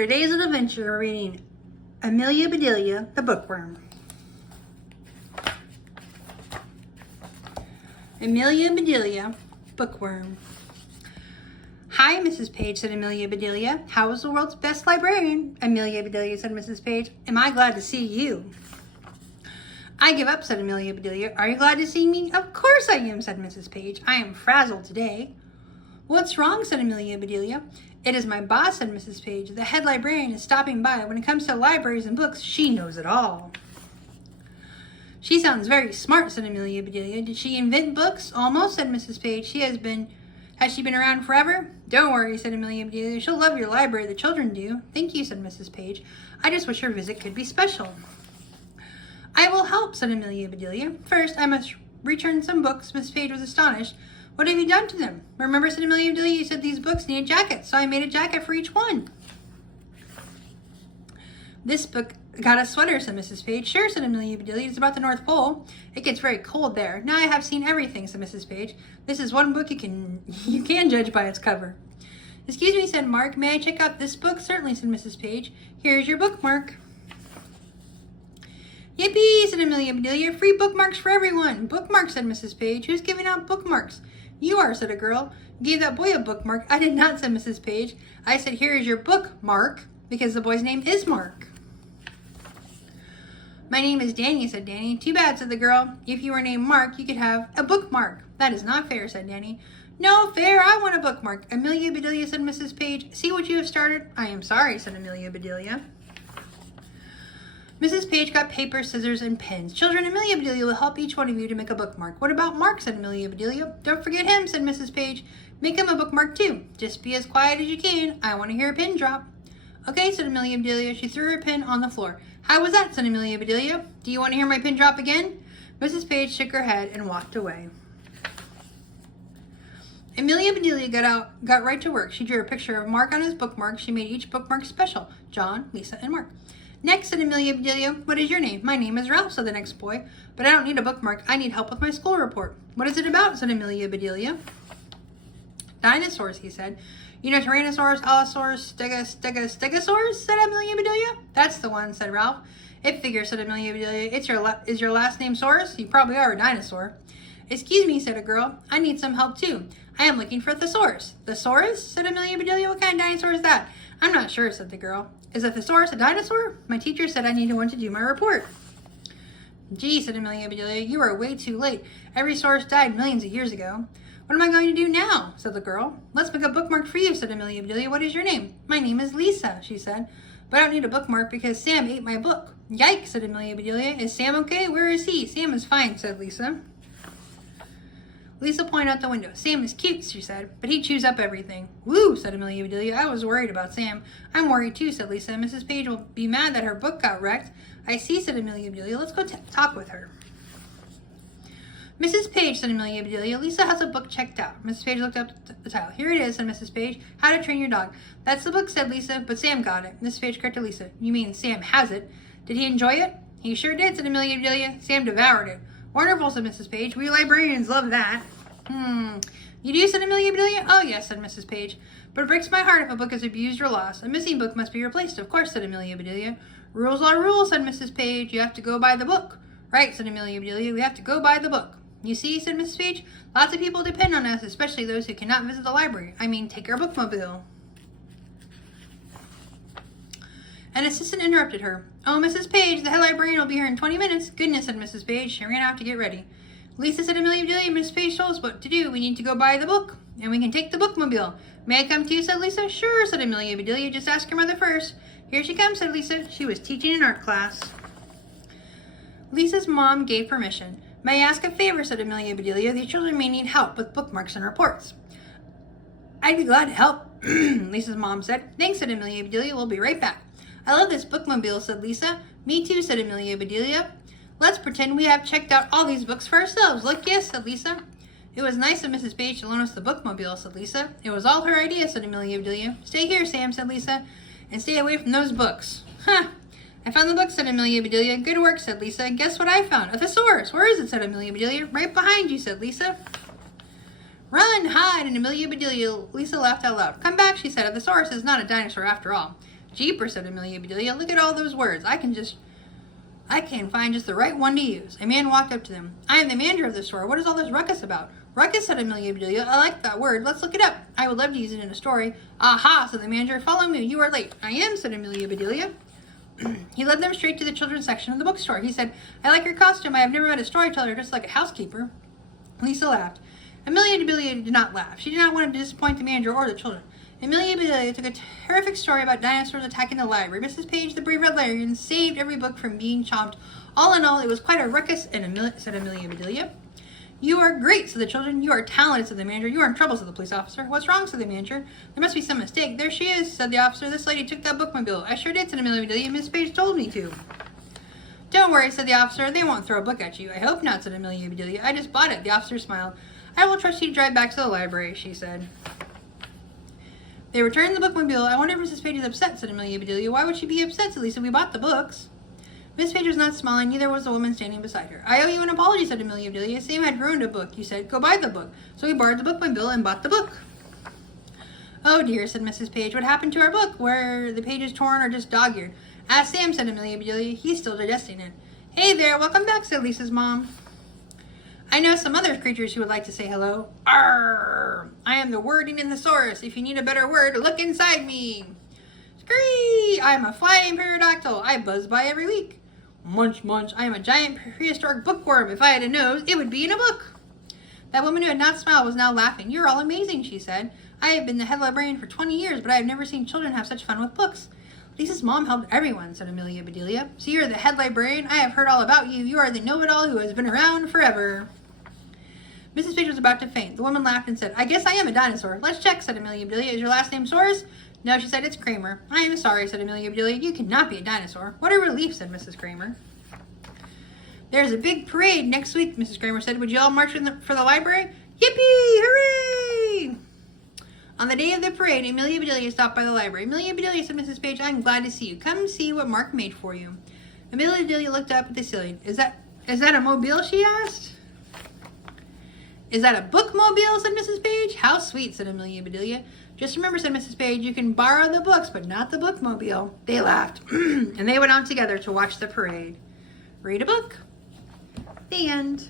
For Days of Adventure, we're reading Amelia Bedelia, the Bookworm. Amelia Bedelia, Bookworm. Hi, Mrs. Page, said Amelia Bedelia. How is the world's best librarian? Amelia Bedelia, said Mrs. Page. Am I glad to see you? I give up, said Amelia Bedelia. Are you glad to see me? Of course I am, said Mrs. Page. I am frazzled today. What's wrong, said Amelia Bedelia. It is my boss, said Mrs. Page. The head librarian is stopping by. When it comes to libraries and books, she knows it all. She sounds very smart, said Amelia Bedelia. Did she invent books? Almost, said Mrs. Page. Has she been around forever? Don't worry, said Amelia Bedelia. She'll love your library. The children do. Thank you, said Mrs. Page. I just wish her visit could be special. I will help, said Amelia Bedelia. First, I must return some books. Miss Page was astonished. What have you done to them? Remember, said Amelia Bedelia, you said these books need a jacket, so I made a jacket for each one. This book got a sweater, said Mrs. Page. Sure, said Amelia Bedelia. It's about the North Pole. It gets very cold there. Now I have seen everything, said Mrs. Page. This is one book you can judge by its cover. Excuse me, said Mark. May I check out this book? Certainly, said Mrs. Page. Here's your bookmark. Yippee, said Amelia Bedelia. Free bookmarks for everyone. Bookmarks, said Mrs. Page. Who's giving out bookmarks? You are, said a girl. You gave that boy a bookmark. I did not, said Mrs. Page. I said, here is your bookmark, because the boy's name is Mark. My name is Danny, said Danny. Too bad, said the girl. If you were named Mark, you could have a bookmark. That is not fair, said Danny. No, fair, I want a bookmark. Amelia Bedelia, said Mrs. Page. See what you have started? I am sorry, said Amelia Bedelia. Mrs. Page got paper, scissors, and pens. Children, Amelia Bedelia will help each one of you to make a bookmark. What about Mark, said Amelia Bedelia. Don't forget him, said Mrs. Page. Make him a bookmark, too. Just be as quiet as you can. I want to hear a pin drop. Okay, said Amelia Bedelia. She threw her pin on the floor. How was that, said Amelia Bedelia. Do you want to hear my pin drop again? Mrs. Page shook her head and walked away. Amelia Bedelia got right to work. She drew a picture of Mark on his bookmark. She made each bookmark special. John, Lisa, and Mark. Next, said Amelia Bedelia. What is your name? My name is Ralph, said the next boy. But I don't need a bookmark. I need help with my school report. What is it about, said Amelia Bedelia. Dinosaurs, he said. You know Tyrannosaurus, Allosaurus, Stegosaurus, said Amelia Bedelia. That's the one, said Ralph. It figures, said Amelia Bedelia. Is your last name Saurus? You probably are a dinosaur. Excuse me, said a girl. I need some help, too. I am looking for a thesaurus. Thesaurus, said Amelia Bedelia. What kind of dinosaur is that? I'm not sure, said the girl. Is a thesaurus a dinosaur? My teacher said I needed one to do my report. Gee, said Amelia Bedelia, you are way too late. Every saurus died millions of years ago. What am I going to do now? Said the girl. Let's make a bookmark for you, said Amelia Bedelia. What is your name? My name is Lisa, she said. But I don't need a bookmark because Sam ate my book. Yikes, said Amelia Bedelia. Is Sam okay? Where is he? Sam is fine, said Lisa. Lisa pointed out the window. Sam is cute, she said, but he chews up everything. Woo, said Amelia Bedelia. I was worried about Sam. I'm worried too, said Lisa. Mrs. Page will be mad that her book got wrecked. I see, said Amelia Bedelia. Let's go talk with her. Mrs. Page, said Amelia Bedelia. Lisa has a book checked out. Mrs. Page looked up the title. Here it is, said Mrs. Page. How to Train Your Dog. That's the book, said Lisa, but Sam got it. Mrs. Page corrected Lisa. You mean Sam has it. Did he enjoy it? He sure did, said Amelia Bedelia. Sam devoured it. Wonderful, said Mrs. Page. We librarians love that. You do, said Amelia Bedelia? Oh, yes, said Mrs. Page. But it breaks my heart if a book is abused or lost. A missing book must be replaced, of course, said Amelia Bedelia. Rules are rules, said Mrs. Page. You have to go by the book. Right, said Amelia Bedelia. We have to go by the book. You see, said Mrs. Page, lots of people depend on us, especially those who cannot visit the library. I mean, take our bookmobile. An assistant interrupted her. Oh, Mrs. Page, the head librarian will be here in 20 minutes. Goodness, said Mrs. Page. She ran out to get ready. Lisa, said Amelia Bedelia, Miss Page told us what to do. We need to go buy the book, and we can take the bookmobile. May I come too, said Lisa. Sure, said Amelia Bedelia. Just ask your mother first. Here she comes, said Lisa. She was teaching an art class. Lisa's mom gave permission. May I ask a favor, said Amelia Bedelia. The children may need help with bookmarks and reports. I'd be glad to help, Lisa's mom said. Thanks, said Amelia Bedelia. We'll be right back. I love this bookmobile, said Lisa. Me too, said Amelia Bedelia. Let's pretend we have checked out all these books for ourselves. Look, yes, said Lisa. It was nice of Mrs. Page to loan us the bookmobile, said Lisa. It was all her idea, said Amelia Bedelia. Stay here, Sam, said Lisa, and stay away from those books. Huh. I found the book, said Amelia Bedelia. Good work, said Lisa. Guess what I found? A thesaurus. Where is it, said Amelia Bedelia. Right behind you, said Lisa. Run, hide, and Amelia Bedelia. Lisa laughed out loud. Come back, she said. A thesaurus is not a dinosaur after all. Jeepers, said Amelia Bedelia. Look at all those words. I can find just the right one to use. A man walked up to them. I am the manager of the store. What is all this ruckus about? Ruckus, said Amelia Bedelia. I like that word. Let's look it up. I would love to use it in a story. Aha, said the manager. Follow me. You are late. I am, said Amelia Bedelia. He led them straight to the children's section of the bookstore. He said, I like your costume. I have never met a storyteller just like a housekeeper. Lisa laughed. Amelia Bedelia did not laugh. She did not want to disappoint the manager or the children. Amelia Bedelia took a terrific story about dinosaurs attacking the library. Mrs. Page, the brave librarian, saved every book from being chomped. All in all, it was quite a ruckus, said Amelia Bedelia. You are great, said the children. You are talented, said the manager. You are in trouble, said the police officer. What's wrong, said the manager. There must be some mistake. There she is, said the officer. This lady took that bookmobile. I sure did, said Amelia Bedelia. Miss Page told me to. Don't worry, said the officer. They won't throw a book at you. I hope not, said Amelia Bedelia. I just bought it. The officer smiled. I will trust you to drive back to the library, she said. They returned the bookmobile. I wonder if Mrs. Page is upset, said Amelia Bedelia. Why would she be upset, said Lisa? We bought the books. Miss Page was not smiling, neither was the woman standing beside her. I owe you an apology, said Amelia Bedelia. Sam had ruined a book. You said, go buy the book. So we borrowed the bookmobile and bought the book. Oh dear, said Mrs. Page. What happened to our book? Were the pages torn or just dog-eared? Ask Sam, said Amelia Bedelia. He's still digesting it. Hey there, welcome back, said Lisa's mom. I know some other creatures who would like to say hello. Arr! I am the wording in the thesaurus. If you need a better word, look inside me. Scree! I am a flying pterodactyl. I buzz by every week. Munch, munch. I am a giant prehistoric bookworm. If I had a nose, it would be in a book. That woman who had not smiled was now laughing. You're all amazing, she said. I have been the head librarian for 20 years, but I have never seen children have such fun with books. Lisa's mom helped everyone, said Amelia Bedelia. So you're the head librarian? I have heard all about you. You are the know-it-all who has been around forever. Mrs. Page was about to faint. The woman laughed and said, I guess I am a dinosaur. Let's check, said Amelia Bedelia. Is your last name Soares? No, she said, it's Kramer. I am sorry, said Amelia Bedelia. You cannot be a dinosaur. What a relief, said Mrs. Kramer. There's a big parade next week, Mrs. Kramer said. Would you all march for the library? Yippee! Hooray! On the day of the parade, Amelia Bedelia stopped by the library. Amelia Bedelia, said Mrs. Page, I'm glad to see you. Come see what Mark made for you. Amelia Bedelia looked up at the ceiling. Is that a mobile, she asked. Is that a bookmobile, said Mrs. Page. How sweet, said Amelia Bedelia. Just remember, said Mrs. Page, you can borrow the books, but not the bookmobile. They laughed, and they went out together to watch the parade. Read a book. The end.